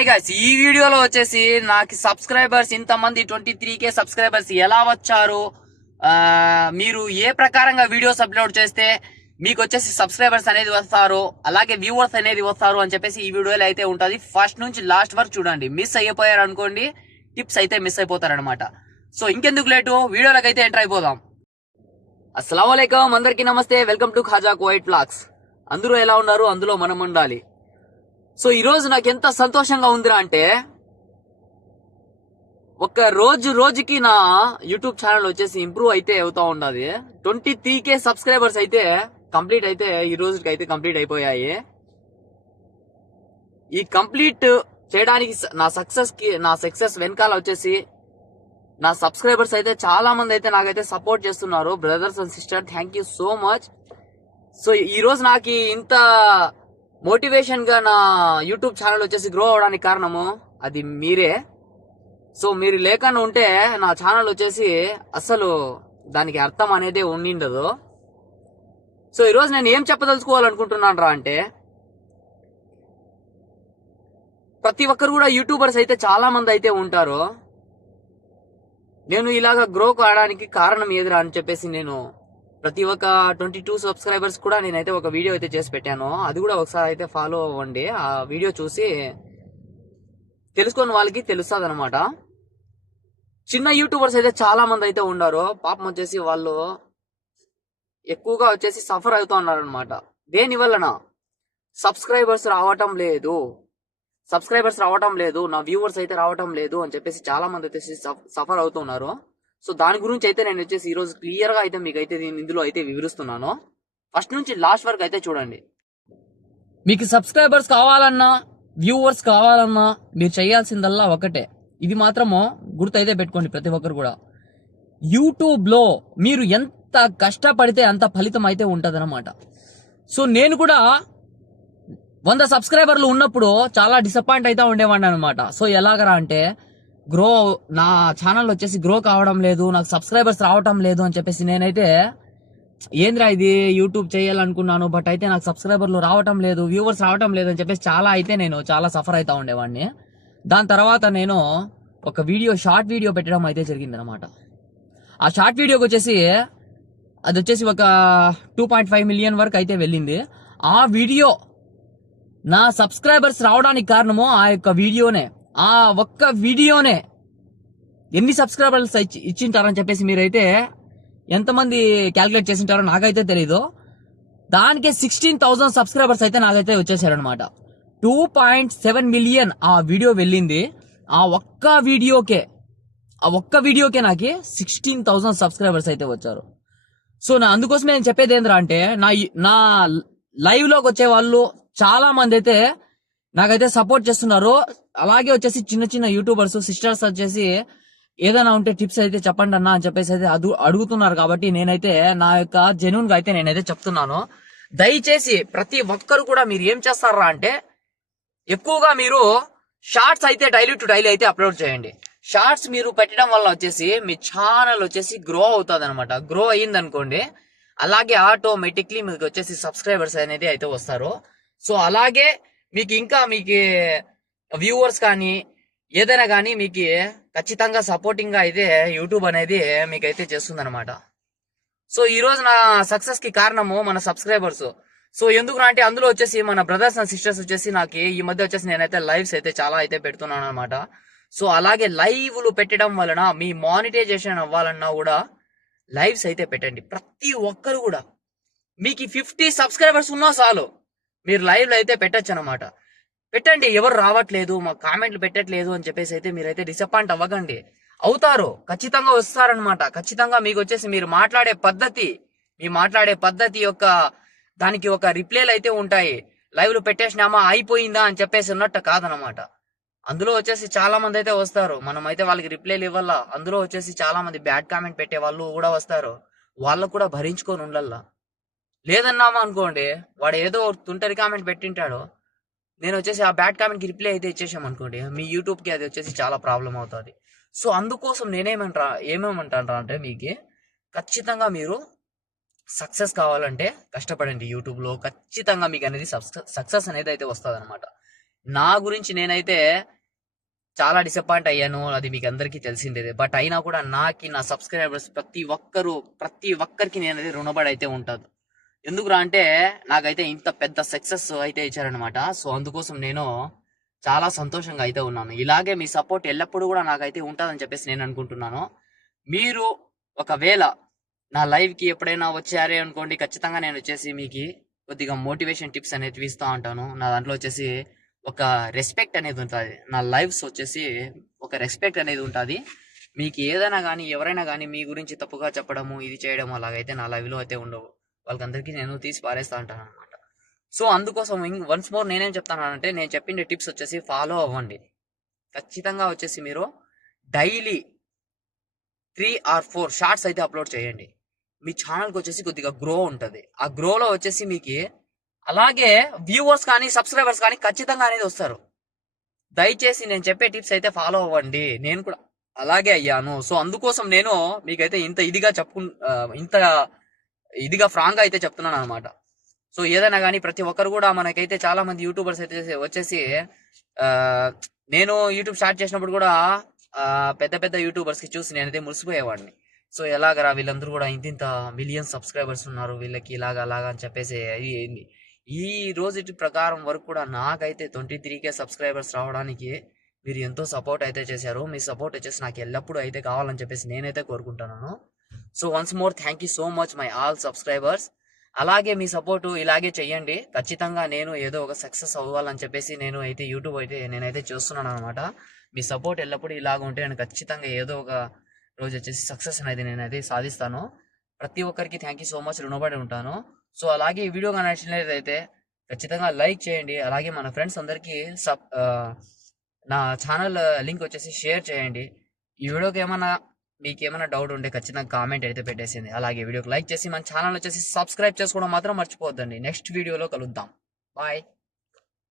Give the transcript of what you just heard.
Hi guys ఈ వీడియోలో వచ్చేసి నాకు సబ్స్క్రైబర్స్ ఇంతమంది ట్వంటీ త్రీ కే సబ్స్క్రైబర్స్ ఎలా వచ్చారు? మీరు ఏ ప్రకారంగా వీడియోస్ అప్లోడ్ చేస్తే మీకు వచ్చేసి సబ్స్క్రైబర్స్ అనేది వస్తారు అలాగే వ్యూవర్స్ అనేది వస్తారు అని చెప్పేసి ఈ వీడియోలో అయితే ఉంటుంది. ఫస్ట్ నుంచి లాస్ట్ వరకు చూడండి. మిస్ అయిపోయారు అనుకోండి టిప్స్ అయితే మిస్ అయిపోతారనమాట సో ఇంకెందుకు లేటు? వీడియోలకు అయితే ఎంటర్ అయిపోదాం. అస్సలం అయికం అందరికీ నమస్తే. వెల్కమ్ టు ఖాజా కోయిట్ ఫ్లాక్స్ అందరూ ఎలా ఉన్నారు? అందులో మనం ఉండాలి. సో ఈరోజు నాకు ఎంత సంతోషంగా ఉందిరా అంటే ఒక రోజు రోజుకి నా యూట్యూబ్ ఛానల్ వచ్చేసి ఇంప్రూవ్ అయితే అవుతా ఉన్నది. ట్వంటీ త్రీ కే సబ్స్క్రైబర్స్ అయితే కంప్లీట్ అయితే ఈ రోజుకి అయితే కంప్లీట్ అయిపోయాయి. ఈ కంప్లీట్ చేయడానికి నా సక్సెస్కి నా సక్సెస్ వెనకాల వచ్చేసి నా సబ్స్క్రైబర్స్ అయితే చాలా మంది అయితే నాకైతే సపోర్ట్ చేస్తున్నారు. Brothers and sister thank you so much. So ఈ రోజు నాకు ఇంత మోటివేషన్గా నా యూట్యూబ్ ఛానల్ వచ్చేసి గ్రో అవడానికి కారణము అది మీరే. సో మీరు లేకుండా ఉంటే నా ఛానల్ వచ్చేసి అసలు దానికి అర్థం అనేది ఉండిండదు. సో ఈరోజు నేను ఏం చెప్పదలుచుకోవాలనుకుంటున్నాను రా అంటే ప్రతి ఒక్కరు కూడా యూట్యూబర్స్ అయితే చాలా మంది అయితే ఉంటారు. నేను ఇలాగ గ్రో కావడానికి కారణం ఏదిరా అని చెప్పేసి నేను ప్రతి ఒక్క ట్వంటీ టూ సబ్స్క్రైబర్స్ కూడా నేనైతే ఒక వీడియో అయితే చేసి పెట్టాను. అది కూడా ఒకసారి అయితే ఫాలో అవ్వండి. ఆ వీడియో చూసి తెలుసుకున్న వాళ్ళకి తెలుస్తుంది అనమాట చిన్న యూట్యూబర్స్ అయితే చాలా మంది అయితే ఉన్నారు పాపం వచ్చేసి వాళ్ళు ఎక్కువగా వచ్చేసి సఫర్ అవుతూ ఉన్నారనమాట దేని వలన సబ్స్క్రైబర్స్ రావటం లేదు. సబ్స్క్రైబర్స్ రావటం లేదు. నా వ్యూవర్స్ అయితే రావటం లేదు అని చెప్పేసి చాలా మంది అయితే సఫర్ అవుతున్నారు సో దాని గురించి అయితే నేను వచ్చేసి ఈ రోజు క్లియర్గా అయితే మీకు అయితే నేను ఇందులో అయితే వివరిస్తున్నాను. ఫస్ట్ నుంచి లాస్ట్ వరకు అయితే చూడండి. మీకు సబ్స్క్రైబర్స్ కావాలన్నా వ్యూవర్స్ కావాలన్నా మీరు చేయాల్సిందల్లా ఒకటే. ఇది మాత్రము గుర్తయితే పెట్టుకోండి ప్రతి ఒక్కరు కూడా. యూట్యూబ్లో మీరు ఎంత కష్టపడితే అంత ఫలితం అయితే ఉంటదన్నమాట. సో నేను కూడా వంద సబ్స్క్రైబర్లు ఉన్నప్పుడు చాలా డిసప్పాయింట్ అయితే ఉండేవాడిని అనమాట సో ఎలాగరా అంటే గ్రో నా ఛానల్ వచ్చేసి గ్రో కావడం లేదు నాకు సబ్స్క్రైబర్స్ రావటం లేదు అని చెప్పేసి నేనైతే ఏంద్రా ఇది యూట్యూబ్ చేయాలనుకున్నాను బట్ అయితే నాకు సబ్స్క్రైబర్లు రావటం లేదు వ్యూవర్స్ రావటం లేదు అని చెప్పేసి చాలా అయితే నేను చాలా సఫర్ అవుతా ఉండేవాడిని. దాని తర్వాత నేను ఒక వీడియో షార్ట్ వీడియో పెట్టడం అయితే జరిగింది అనమాట ఆ షార్ట్ వీడియోకి వచ్చేసి అది వచ్చేసి ఒక టూ పాయింట్ ఫైవ్ మిలియన్ వరకు అయితే వెళ్ళింది. ఆ వీడియో నా సబ్స్క్రైబర్స్ రావడానికి కారణము ఆ యొక్క వీడియోనే ఆ ఒక్క వీడియోనే ఎన్ని సబ్స్క్రైబర్స్ ఇచ్చి- ఇచ్చింటారని చెప్పేసి మీరైతే ఎంతమంది క్యాల్కులేట్ చేసింటారో నాకైతే తెలీదు. దానికే సిక్స్టీన్ థౌసండ్ సబ్స్క్రైబర్స్ అయితే నాకైతే వచ్చేసారనమాట టూ పాయింట్ సెవెన్ మిలియన్ ఆ వీడియో వెళ్ళింది. ఆ ఒక్క వీడియోకే ఆ ఒక్క వీడియోకే నాకు సిక్స్టీన్ థౌసండ్ సబ్స్క్రైబర్స్ అయితే వచ్చారు. సో నా అందుకోసం నేను చెప్పేది ఏంద్రా అంటే నా నా లైవ్లోకి వచ్చే వాళ్ళు చాలా మంది అయితే నాకైతే సపోర్ట్ చేస్తున్నారు. అలాగే వచ్చేసి చిన్న చిన్న యూట్యూబర్స్ సిస్టర్స్ వచ్చేసి ఏదైనా ఉంటే టిప్స్ అయితే చెప్పండి అన్న అని చెప్పేసి అయితే అదు అడుగుతున్నారు కాబట్టి నేనైతే నా యొక్క జెన్యున్గా అయితే నేనైతే చెప్తున్నాను. దయచేసి ప్రతి ఒక్కరు కూడా మీరు ఏం చేస్తారా అంటే ఎక్కువగా మీరు షార్ట్స్ అయితే డైలీ టు డైలీ అయితే అప్లోడ్ చేయండి. షార్ట్స్ మీరు పెట్టడం వల్ల వచ్చేసి మీ ఛానల్ వచ్చేసి గ్రో అవుతుంది అనమాట గ్రో అయ్యింది అనుకోండి అలాగే ఆటోమేటిక్లీ మీకు వచ్చేసి సబ్స్క్రైబర్స్ అనేది అయితే వస్తారు. సో అలాగే మీకు ఇంకా మీకు వ్యూవర్స్ కానీ ఏదైనా కానీ మీకు ఖచ్చితంగా సపోర్టింగ్గా అయితే యూట్యూబ్ అనేది మీకైతే చేస్తుంది అనమాట సో ఈ రోజు నా సక్సెస్కి కారణము మన సబ్స్క్రైబర్స్. సో ఎందుకు అంటే అందులో వచ్చేసి మన బ్రదర్స్ అండ్ సిస్టర్స్ వచ్చేసి నాకు ఈ మధ్య వచ్చేసి నేనైతే లైవ్స్ అయితే చాలా అయితే పెడుతున్నాను అనమాట సో అలాగే లైవ్లు పెట్టడం వలన మీ మానిటైజేషన్ అవ్వాలన్నా కూడా లైవ్స్ అయితే పెట్టండి. ప్రతి ఒక్కరు కూడా. మీకు ఫిఫ్టీ సబ్స్క్రైబర్స్ ఉన్నా చాలు. మీరు లైవ్ అయితే పెట్టచ్చు అనమాట పెట్టండి ఎవరు రావట్లేదు మా కామెంట్లు పెట్టట్లేదు అని చెప్పేసి అయితే మీరైతే డిసప్పాయింట్ అవ్వకండి. అవుతారు ఖచ్చితంగా వస్తారనమాట ఖచ్చితంగా మీకు వచ్చేసి మీరు మాట్లాడే పద్ధతి మీ మాట్లాడే పద్ధతి యొక్క దానికి ఒక రిప్లైలు అయితే ఉంటాయి. లైవ్లో పెట్టేసినామా అయిపోయిందా అని చెప్పేసి ఉన్నట్టు కాదనమాట అందులో వచ్చేసి చాలా మంది అయితే వస్తారు. మనం అయితే వాళ్ళకి రిప్లైలు ఇవ్వాల? అందులో వచ్చేసి చాలా మంది బ్యాడ్ కామెంట్ పెట్టే వాళ్ళు కూడా వస్తారు. వాళ్ళకు కూడా భరించుకొని ఉండల్లా? లేదన్నామా అనుకోండి వాడు ఏదో తుంటరి కామెంట్ పెట్టింటాడు. నేను వచ్చేసి ఆ బ్యాడ్ కామెంట్కి రిప్లై అయితే ఇచ్చేసాం అనుకోండి. మీ యూట్యూబ్కి అది వచ్చేసి చాలా ప్రాబ్లం అవుతుంది. సో అందుకోసం నేనేమంటా ఏమేమంటాను అంటే మీకు ఖచ్చితంగా మీరు సక్సెస్ కావాలంటే కష్టపడండి యూట్యూబ్లో ఖచ్చితంగా మీకు అనేది సక్సెస్ అనేది అయితే వస్తుంది అనమాట నా గురించి నేనైతే చాలా డిసప్పాయింట్ అయ్యాను. అది మీకు అందరికీ తెలిసిందే బట్ అయినా కూడా నాకి నా సబ్స్క్రైబర్స్ ప్రతి ఒక్కరు ప్రతి ఒక్కరికి నేనైతే రుణపడి అయితే ఉంటాను. ఎందుకురా అంటే నాకైతే ఇంత పెద్ద సక్సెస్ అయితే ఇచ్చారనమాట సో అందుకోసం నేను చాలా సంతోషంగా అయితే ఉన్నాను. ఇలాగే మీ సపోర్ట్ ఎల్లప్పుడూ కూడా నాకైతే ఉంటుందని చెప్పేసి నేను అనుకుంటున్నాను. మీరు ఒకవేళ నా లైవ్కి ఎప్పుడైనా వచ్చారే అనుకోండి ఖచ్చితంగా నేను వచ్చేసి మీకు కొద్దిగా మోటివేషన్ టిప్స్ అనేది ఇస్తూ ఉంటాను. నా దాంట్లో వచ్చేసి ఒక రెస్పెక్ట్ అనేది ఉంటుంది. నా లైవ్స్ వచ్చేసి ఒక రెస్పెక్ట్ అనేది ఉంటుంది. మీకు ఏదైనా కానీ ఎవరైనా కానీ మీ గురించి తప్పుగా చెప్పడము ఇది చేయడం అలాగైతే నా లైవ్లో అయితే ఉండవు. వాళ్ళకందరికీ నేను తీసి పారేస్తా ఉంటాను అనమాట సో అందుకోసం వన్స్ మోర్ నేనేం చెప్తానంటే నేను చెప్పిన టిప్స్ వచ్చేసి ఫాలో అవ్వండి. ఖచ్చితంగా వచ్చేసి మీరు daily three or four shorts అయితే అప్లోడ్ చేయండి. మీ ఛానల్కి వచ్చేసి కొద్దిగా గ్రో ఉంటుంది. ఆ గ్రోలో వచ్చేసి మీకు అలాగే వ్యూవర్స్ కానీ సబ్స్క్రైబర్స్ కానీ ఖచ్చితంగా అనేది వస్తారు. దయచేసి నేను చెప్పే టిప్స్ అయితే ఫాలో అవ్వండి. నేను కూడా అలాగే అయ్యాను. సో అందుకోసం నేను మీకైతే ఇంత ఇదిగా చెప్పు ఇంత ఇదిగా ఫ్రాంక్ అయితే చెప్తున్నాను అనమాట సో ఏదైనా కానీ ప్రతి ఒక్కరు కూడా మనకైతే చాలా మంది యూట్యూబర్స్ అయితే వచ్చేసి నేను యూట్యూబ్ స్టార్ట్ చేసినప్పుడు కూడా పెద్ద పెద్ద యూట్యూబర్స్కి చూసి నేనైతే మురిసిపోయేవాడిని. సో ఎలాగరా వీళ్ళందరూ కూడా ఇంత ఇంత మిలియన్ సబ్స్క్రైబర్స్ ఉన్నారు వీళ్ళకి ఇలాగా అలాగా అని చెప్పేసి ఈ- ఈ రోజుటి ప్రకారం వరకు కూడా నాకైతే ట్వంటీ త్రీకే సబ్స్క్రైబర్స్ రావడానికి మీరు ఎంతో సపోర్ట్ అయితే చేశారు. మీ సపోర్ట్ వచ్చేసి నాకు ఎల్లప్పుడూ అయితే కావాలని చెప్పేసి నేనైతే కోరుకుంటున్నాను. So once more thank you so much my all subscribers అలాగే మీ సపోర్టు ఇలాగే చెయ్యండి. ఖచ్చితంగా నేను ఏదో ఒక సక్సెస్ అవ్వాలని చెప్పేసి నేను అయితే యూట్యూబ్ అయితే నేనైతే చూస్తున్నాను అనమాట మీ సపోర్ట్ ఎల్లప్పుడూ ఇలాగ ఉంటే నేను ఖచ్చితంగా ఏదో ఒక రోజు వచ్చేసి సక్సెస్ అనేది నేను అయితే సాధిస్తాను. ప్రతి ఒక్కరికి థ్యాంక్ యూ సో మచ్ రుణపడి ఉంటాను. సో అలాగే ఈ వీడియో నచ్చినట్లయితే ఖచ్చితంగా లైక్ చేయండి. అలాగే మన ఫ్రెండ్స్ అందరికీ సబ్ నా ఛానల్ లింక్ వచ్చేసి షేర్ చేయండి. ఈ వీడియోకి ఏమైనా మీకు ఏమైనా డౌట్ ఉంటే ఖచ్చితంగా కామెంట్ అయితే పెట్టేసింది అలాగే వీడియోకి లైక్ చేసి మన ఛానల్ వచ్చేసి సబ్స్క్రైబ్ చేసుకోవడం మాత్రం మర్చిపోద్దండి నెక్స్ట్ వీడియోలో కలుద్దాం. బాయ్